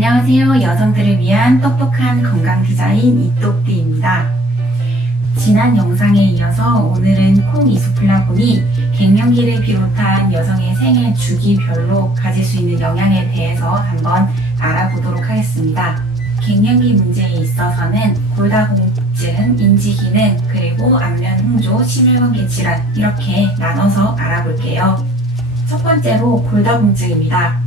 안녕하세요. 여성들을 위한 똑똑한 건강 디자인 이똑띠입니다. 지난 영상에 이어서 오늘은 콩 이소플라본이 갱년기를 비롯한 여성의 생애 주기별로 가질 수 있는 영향에 대해서 한번 알아보도록 하겠습니다. 갱년기 문제에 있어서는 골다공증, 인지기능, 그리고 안면 홍조, 심혈관계 질환 이렇게 나눠서 알아볼게요. 첫 번째로 골다공증입니다.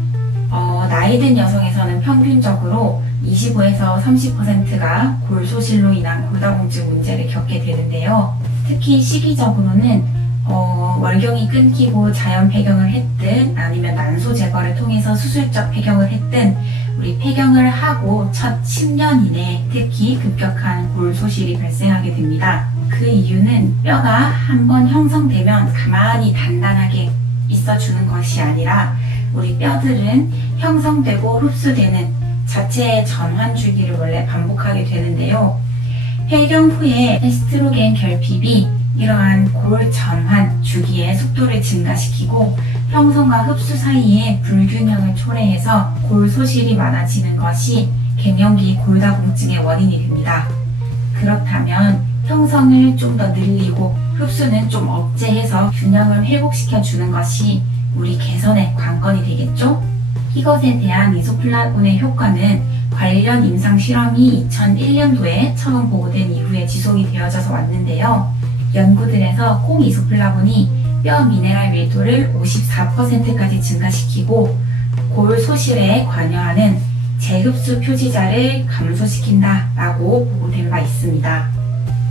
나이 든 여성에서는 평균적으로 25에서 30%가 골소실로 인한 골다공증 문제를 겪게 되는데요. 특히 시기적으로는 월경이 끊기고 자연 폐경을 했든 아니면 난소 제거를 통해서 수술적 폐경을 했든 우리 폐경을 하고 첫 10년 이내에 특히 급격한 골소실이 발생하게 됩니다. 그 이유는 뼈가 한번 형성되면 가만히 단단하게 있어주는 것이 아니라 우리 뼈들은 형성되고 흡수되는 자체의 전환 주기를 원래 반복하게 되는데요. 폐경 후에 에스트로겐 결핍이 이러한 골 전환 주기의 속도를 증가시키고 형성과 흡수 사이에 불균형을 초래해서 골 소실이 많아지는 것이 갱년기 골다공증의 원인이 됩니다. 그렇다면 형성을 좀 더 늘리고 흡수는 좀 억제해서 균형을 회복시켜 주는 것이 우리 개선의 관건이 되겠죠? 이것에 대한 이소플라본의 효과는 관련 임상 실험이 2001년도에 처음 보고된 이후에 지속이 되어져서 왔는데요. 연구들에서 콩 이소플라본이 뼈 미네랄 밀도를 54%까지 증가시키고 골 소실에 관여하는 재흡수 표지자를 감소시킨다라고 보고된 바 있습니다.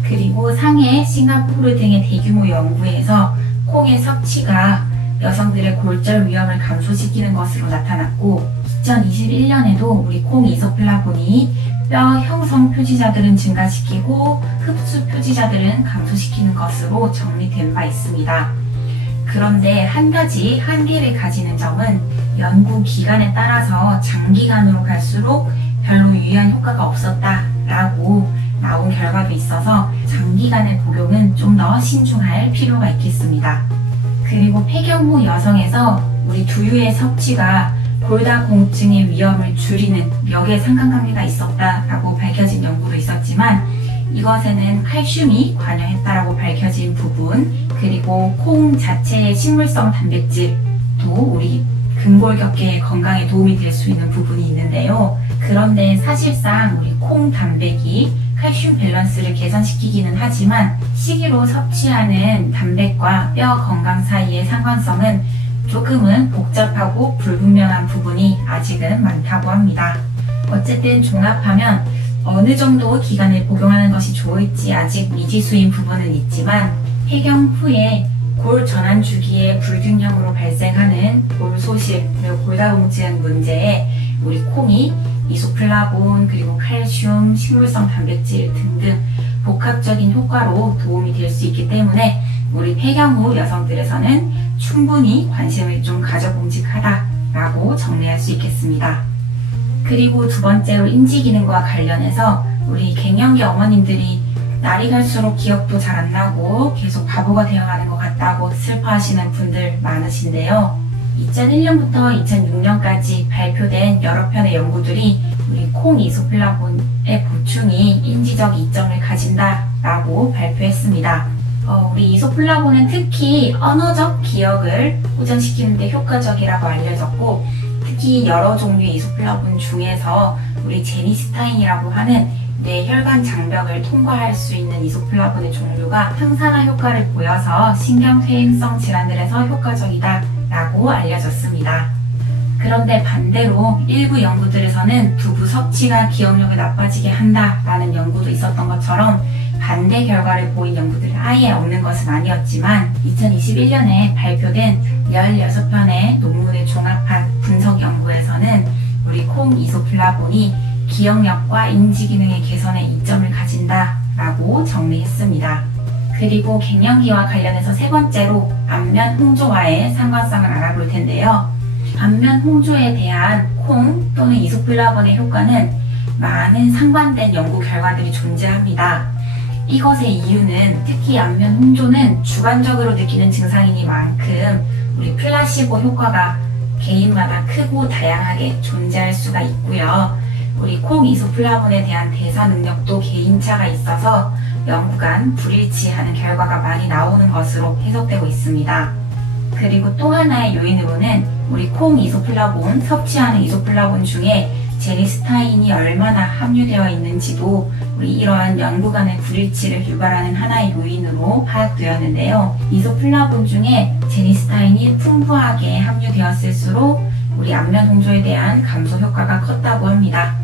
그리고 상해, 싱가포르 등의 대규모 연구에서 콩의 섭취가 여성들의 골절 위험을 감소시키는 것으로 나타났고 2021년에도 우리 콩 이소플라본이 뼈 형성 표지자들은 증가시키고 흡수 표지자들은 감소시키는 것으로 정리된 바 있습니다. 그런데 한 가지 한계를 가지는 점은 연구 기간에 따라서 장기간으로 갈수록 별로 유의한 효과가 없었다라고 나온 결과도 있어서 장기간의 복용은 좀 더 신중할 필요가 있겠습니다. 그리고 폐경 후 여성에서 우리 두유의 섭취가 골다공증의 위험을 줄이는 역의 상관관계가 있었다라고 밝혀진 연구도 있었지만 이것에는 칼슘이 관여했다라고 밝혀진 부분 그리고 콩 자체의 식물성 단백질도 우리 근골격계의 건강에 도움이 될 수 있는 부분이 있는데요. 그런데 사실상 우리 콩 단백이 칼슘 밸런스를 개선시키기는 하지만 식이로 섭취하는 단백과 뼈 건강 사이의 상관성은 조금은 복잡하고 불분명한 부분이 아직은 많다고 합니다. 어쨌든 종합하면 어느 정도 기간을 복용하는 것이 좋을지 아직 미지수인 부분은 있지만 폐경 후에 골 전환 주기의 불균형으로 발생하는 골 소실 그리고 골다공증 문제에 우리 콩이 이소플라본 그리고 칼슘, 식물성 단백질 등등 복합적인 효과로 도움이 될 수 있기 때문에 우리 폐경 후 여성들에서는 충분히 관심을 좀 가져봄직하다라고 정리할 수 있겠습니다. 그리고 두 번째로 인지기능과 관련해서 우리 갱년기 어머님들이 날이 갈수록 기억도 잘 안 나고 계속 바보가 되어가는 것 같다고 슬퍼하시는 분들 많으신데요. 2001년부터 2006년까지 발표된 여러 편의 연구들이 우리 콩 이소플라본의 보충이 인지적 이점을 가진다라고 발표했습니다. 우리 이소플라본은 특히 언어적 기억을 호전시키는 데 효과적이라고 알려졌고 특히 여러 종류의 이소플라본 중에서 우리 제니스타인이라고 하는 뇌혈관 장벽을 통과할 수 있는 이소플라본의 종류가 항산화 효과를 보여서 신경퇴행성 질환들에서 효과적이다 라고 알려졌습니다. 그런데 반대로 일부 연구들에서는 두부 섭취가 기억력을 나빠지게 한다라는 연구도 있었던 것처럼 반대 결과를 보인 연구들이 아예 없는 것은 아니었지만 2021년에 발표된 16편의 논문을 종합한 분석 연구에서는 우리 콩 이소플라본이 기억력과 인지기능의 개선에 이점을 가진다라고 정리했습니다. 그리고 갱년기와 관련해서 세 번째로 안면 홍조와의 상관성을 알아볼 텐데요. 안면 홍조에 대한 콩 또는 이소플라본의 효과는 많은 상반된 연구 결과들이 존재합니다. 이것의 이유는 특히 안면 홍조는 주관적으로 느끼는 증상이니만큼 우리 플라시보 효과가 개인마다 크고 다양하게 존재할 수가 있고요. 우리 콩 이소플라본에 대한 대사 능력도 개인차가 있어서 연구간 불일치하는 결과가 많이 나오는 것으로 해석되고 있습니다. 그리고 또 하나의 요인으로는 우리 콩 이소플라본, 섭취하는 이소플라본 중에 제니스타인이 얼마나 함유되어 있는지도 우리 이러한 연구간의 불일치를 유발하는 하나의 요인으로 파악되었는데요. 이소플라본 중에 제니스타인이 풍부하게 함유되었을수록 우리 안면 홍조에 대한 감소 효과가 컸다고 합니다.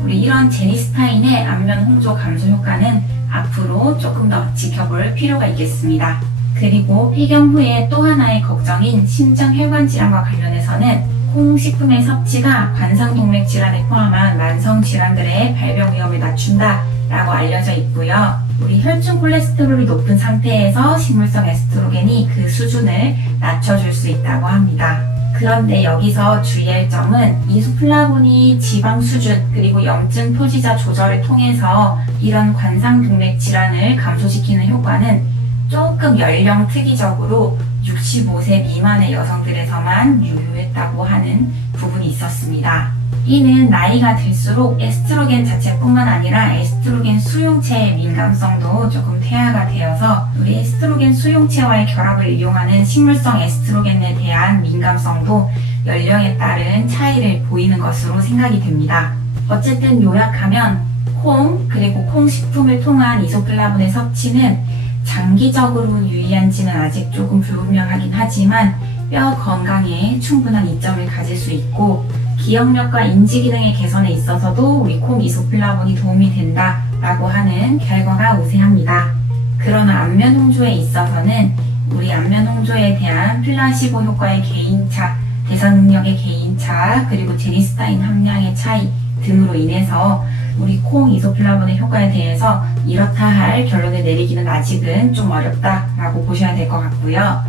우리 이런 제니스타인의 안면 홍조 감소 효과는 앞으로 조금 더 지켜볼 필요가 있겠습니다. 그리고 폐경 후에 또 하나의 걱정인 심장혈관 질환과 관련해서는 콩 식품의 섭취가 관상동맥 질환을 포함한 만성 질환들의 발병 위험을 낮춘다 라고 알려져 있고요. 우리 혈중 콜레스테롤이 높은 상태에서 식물성 에스트로겐이 그 수준을 낮춰줄 수 있다고 합니다. 그런데 여기서 주의할 점은 이소플라본이 지방 수준 그리고 염증 표지자 조절을 통해서 이런 관상동맥 질환을 감소시키는 효과는 조금 연령 특이적으로 65세 미만의 여성들에서만 유효했다고 하는 부분이 있었습니다. 이는 나이가 들수록 에스트로겐 자체뿐만 아니라 에스트로겐 수용체의 민감성도 조금 퇴화가 되어서 우리 에스트로겐 수용체와의 결합을 이용하는 식물성 에스트로겐에 대한 민감성도 연령에 따른 차이를 보이는 것으로 생각이 됩니다. 어쨌든 요약하면 콩 그리고 콩 식품을 통한 이소플라본의 섭취는 장기적으로 유의한지는 아직 조금 불분명하긴 하지만 뼈 건강에 충분한 이점을 가질 수 있고 기억력과 인지 기능의 개선에 있어서도 우리 콩 이소플라본이 도움이 된다라고 하는 결과가 우세합니다. 그러나 안면 홍조에 있어서는 우리 안면 홍조에 대한 플라시보 효과의 개인차, 대사 능력의 개인차, 그리고 제니스타인 함량의 차이 등으로 인해서 우리 콩 이소플라본의 효과에 대해서 이렇다 할 결론을 내리기는 아직은 좀 어렵다라고 보셔야 될 것 같고요.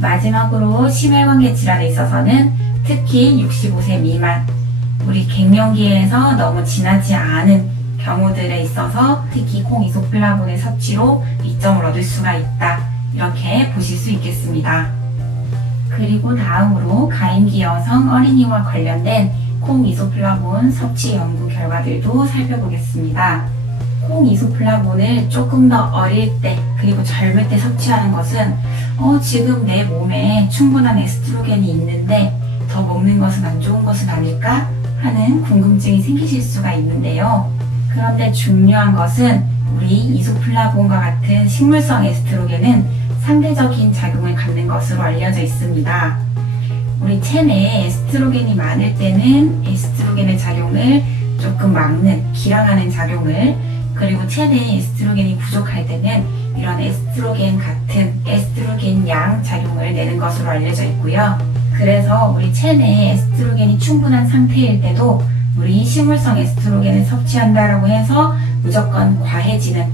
마지막으로 심혈관계 질환에 있어서는 특히 65세 미만, 우리 갱년기에서 너무 지나지 않은 경우들에 있어서 특히 콩 이소플라본의 섭취로 이점을 얻을 수가 있다. 이렇게 보실 수 있겠습니다. 그리고 다음으로 가임기 여성 어린이와 관련된 콩 이소플라본 섭취 연구 결과들도 살펴보겠습니다. 콩 이소플라본을 조금 더 어릴 때 그리고 젊을 때 섭취하는 것은 지금 내 몸에 충분한 에스트로겐이 있는데 더 먹는 것은 안 좋은 것은 아닐까 하는 궁금증이 생기실 수가 있는데요. 그런데 중요한 것은 우리 이소플라본과 같은 식물성 에스트로겐은 상대적인 작용을 갖는 것으로 알려져 있습니다. 우리 체내에 에스트로겐이 많을 때는 에스트로겐의 작용을 조금 막는, 기량하는 작용을, 그리고 체내에 에스트로겐이 부족할 때는 이런 에스트로겐 같은 에스트로겐 양 작용을 내는 것으로 알려져 있고요. 그래서 우리 체내에 에스트로겐이 충분한 상태일 때도 우리 식물성 에스트로겐을 섭취한다라고 해서 무조건 과해지는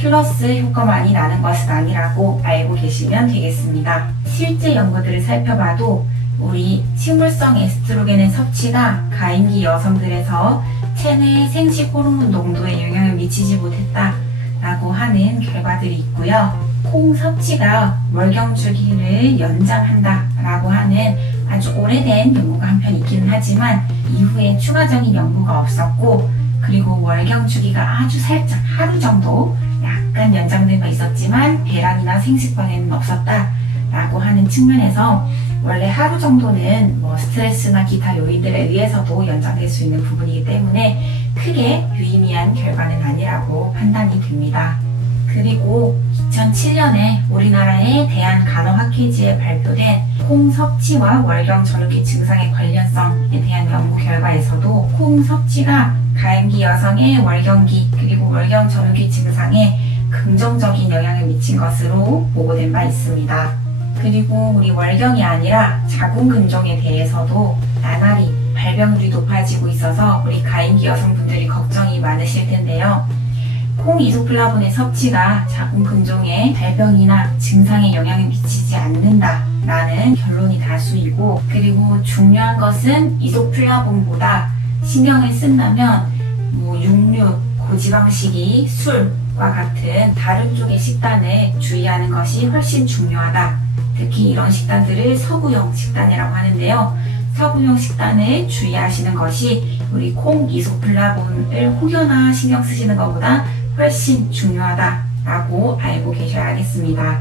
플러스 효과만이 나는 것은 아니라고 알고 계시면 되겠습니다. 실제 연구들을 살펴봐도 우리 식물성 에스트로겐의 섭취가 가임기 여성들에서 체내 생식 호르몬 농도에 영향을 미치지 못했다라고 하는 결과들이 있고요. 콩 섭취가 월경 주기를 연장한다라고 하는 아주 오래된 연구가 한편 있기는 하지만 이후에 추가적인 연구가 없었고, 그리고 월경 주기가 아주 살짝 하루 정도 약간 연장된 거 있었지만 배란이나 생식반에는 없었다라고 하는 측면에서 원래 하루 정도는 스트레스나 기타 요인들에 의해서도 연장될 수 있는 부분이기 때문에 크게 유의미한 결과는 아니라고 판단이 됩니다. 그리고 2007년에 우리나라의 대한간호학회지에 발표된 콩 섭취와 월경 전후기 증상의 관련성에 대한 연구 결과에서도 콩 섭취가 가임기 여성의 월경기 그리고 월경 전후기 증상에 긍정적인 영향을 미친 것으로 보고된 바 있습니다. 그리고 우리 월경이 아니라 자궁근종에 대해서도 나날이 발병률이 높아지고 있어서 우리 가임기 여성분들이 걱정이 많으실 텐데요. 콩 이소플라본의 섭취가 자궁근종의 발병이나 증상에 영향을 미치지 않는다라는 결론이 다수이고, 그리고 중요한 것은 이소플라본보다 신경을 쓴다면 육류, 고지방식이, 술과 같은 다른 쪽의 식단을 주의하는 것이 훨씬 중요하다. 특히 이런 식단들을 서구형 식단이라고 하는데요. 서구형 식단을 주의하시는 것이 우리 콩 이소플라본을 혹여나 신경 쓰시는 것보다 훨씬 중요하다라고 알고 계셔야겠습니다.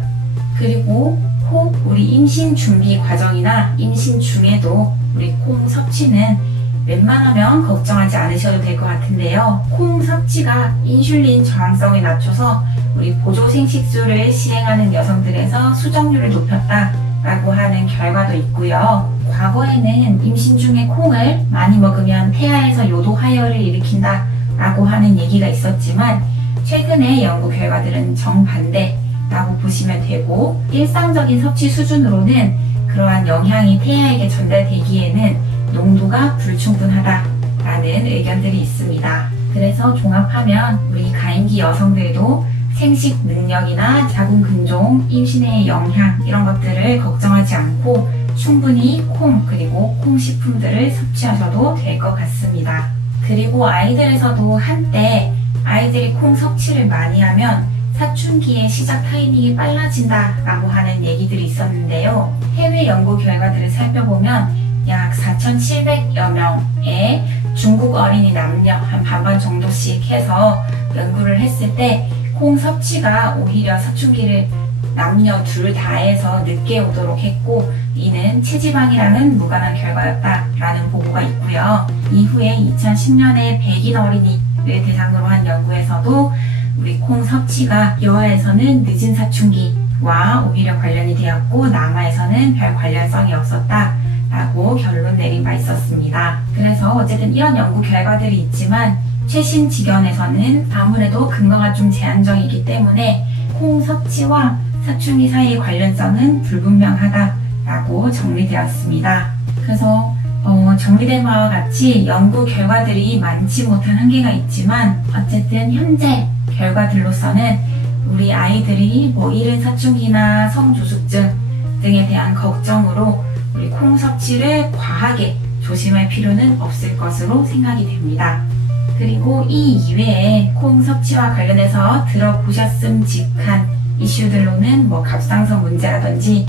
그리고 혹 우리 임신 준비 과정이나 임신 중에도 우리 콩 섭취는 웬만하면 걱정하지 않으셔도 될 것 같은데요. 콩 섭취가 인슐린 저항성을 낮춰서 우리 보조생식수를 시행하는 여성들에서 수정률을 높였다라고 하는 결과도 있고요. 과거에는 임신 중에 콩을 많이 먹으면 태아에서 요도 하혈을 일으킨다라고 하는 얘기가 있었지만 최근의 연구 결과들은 정반대라고 보시면 되고, 일상적인 섭취 수준으로는 그러한 영향이 태아에게 전달되기에는 농도가 불충분하다라는 의견들이 있습니다. 그래서 종합하면 우리 가임기 여성들도 생식 능력이나 자궁 근종, 임신의 영향 이런 것들을 걱정하지 않고 충분히 콩 그리고 콩 식품들을 섭취하셔도 될 것 같습니다. 그리고 아이들에서도 한때 아이들이 콩 섭취를 많이 하면 사춘기의 시작 타이밍이 빨라진다라고 하는 얘기들이 있었는데요. 해외 연구 결과들을 살펴보면 약 4,700여 명의 중국 어린이 남녀 한 반반 정도씩 해서 연구를 했을 때 콩 섭취가 오히려 사춘기를 남녀 둘 다에서 늦게 오도록 했고, 이는 체지방이랑은 무관한 결과였다라는 보고가 있고요. 이후에 2010년에 백인 어린이를 대상으로 한 연구에서도 우리 콩 섭취가 여아에서는 늦은 사춘기와 오히려 관련이 되었고 남아에서는 별 관련성이 없었다라고 결론 내린 바 있었습니다. 그래서 어쨌든 이런 연구 결과들이 있지만 최신 지견에서는 아무래도 근거가 좀 제한적이기 때문에 콩 섭취와 사춘기 사이의 관련성은 불분명하다라고 정리되었습니다. 그래서 정리된 바와 같이 연구 결과들이 많지 못한 한계가 있지만 어쨌든 현재 결과들로서는 우리 아이들이 이른 사춘기나 성조숙증 등에 대한 걱정으로 우리 콩 섭취를 과하게 조심할 필요는 없을 것으로 생각이 됩니다. 그리고 이 이외에 콩 섭취와 관련해서 들어보셨음직한 이슈들로는 갑상선 문제라든지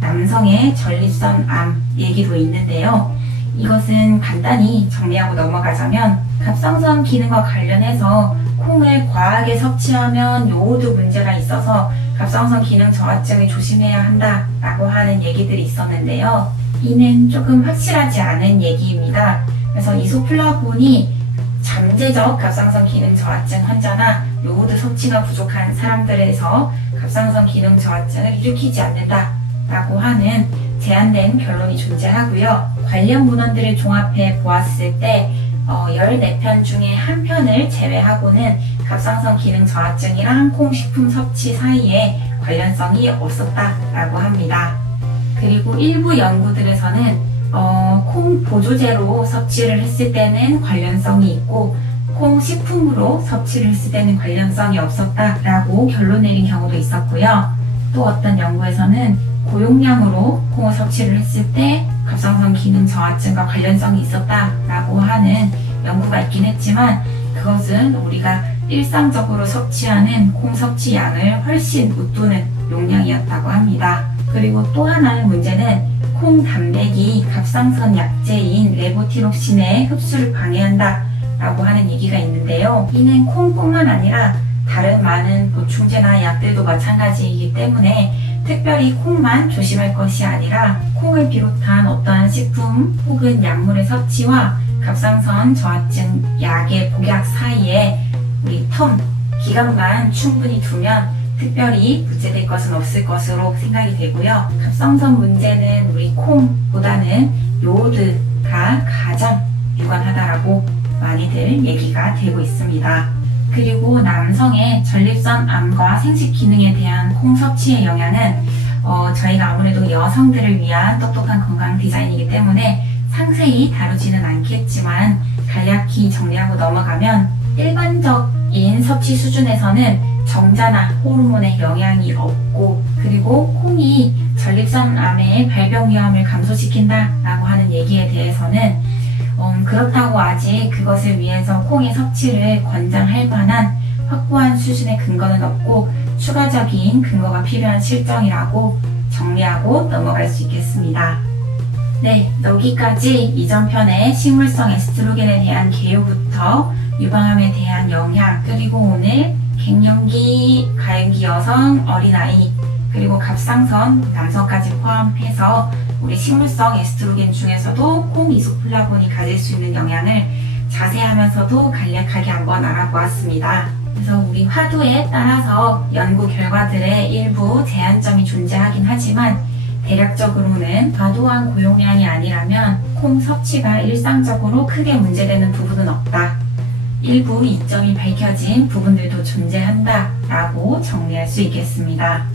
남성의 전립선 암 얘기도 있는데요. 이것은 간단히 정리하고 넘어가자면 갑상선 기능과 관련해서 콩을 과하게 섭취하면 요오드 문제가 있어서 갑상선 기능 저하증을 조심해야 한다라고 하는 얘기들이 있었는데요. 이는 조금 확실하지 않은 얘기입니다. 그래서 이소플라본이 잠재적 갑상선 기능 저하증 환자나 요오드 섭취가 부족한 사람들에서 갑상선 기능 저하증을 일으키지 않는다라고 하는 제한된 결론이 존재하고요. 관련 문헌들을 종합해 보았을 때 14편 중에 1편을 제외하고는 갑상선 기능 저하증이랑 콩 식품 섭취 사이에 관련성이 없었다라고 합니다. 그리고 일부 연구들에서는 콩 보조제로 섭취를 했을 때는 관련성이 있고 콩 식품으로 섭취를 했을 때는 관련성이 없었다라고 결론 내린 경우도 있었고요. 또 어떤 연구에서는 고용량으로 콩을 섭취를 했을 때 갑상선 기능 저하증과 관련성이 있었다라고 하는 연구가 있긴 했지만 그것은 우리가 일상적으로 섭취하는 콩 섭취 양을 훨씬 웃도는 용량이었다고 합니다. 그리고 또 하나의 문제는 콩 단백이 갑상선 약제인 레보티록신의 흡수를 방해한다라고 하는 얘기가 있는데요. 이는 콩뿐만 아니라 다른 많은 보충제나 약들도 마찬가지이기 때문에 특별히 콩만 조심할 것이 아니라 콩을 비롯한 어떠한 식품 혹은 약물의 섭취와 갑상선 저하증 약의 복약 사이에 우리 기간만 충분히 두면 특별히 문제될 것은 없을 것으로 생각이 되고요. 갑상선 문제는 우리 콩보다는 요오드가 가장 유관하다라고 많이들 얘기가 되고 있습니다. 그리고 남성의 전립선 암과 생식 기능에 대한 콩 섭취의 영향은 저희가 아무래도 여성들을 위한 똑똑한 건강 디자인이기 때문에 상세히 다루지는 않겠지만 간략히 정리하고 넘어가면 일반적인 섭취 수준에서는 정자나 호르몬에 영향이 없고 그리고 콩이 전립선암의 발병 위험을 감소시킨다라고 하는 얘기에 대해서는 그렇다고 아직 그것을 위해서 콩의 섭취를 권장할 만한 확고한 수준의 근거는 없고 추가적인 근거가 필요한 실정이라고 정리하고 넘어갈 수 있겠습니다. 네, 여기까지 이전 편의 식물성 에스트로겐에 대한 개요부터 유방암에 대한 영향, 그리고 오늘 갱년기, 가임기 여성, 어린아이, 그리고 갑상선, 남성까지 포함해서 우리 식물성 에스트로겐 중에서도 콩 이소플라본이 가질 수 있는 영향을 자세하면서도 간략하게 한번 알아보았습니다. 그래서 우리 화두에 따라서 연구 결과들의 일부 제한점이 존재하긴 하지만 대략적으로는 과도한 고용량이 아니라면 콩 섭취가 일상적으로 크게 문제되는 부분은 없다. 일부 이점이 밝혀진 부분들도 존재한다 라고 정리할 수 있겠습니다.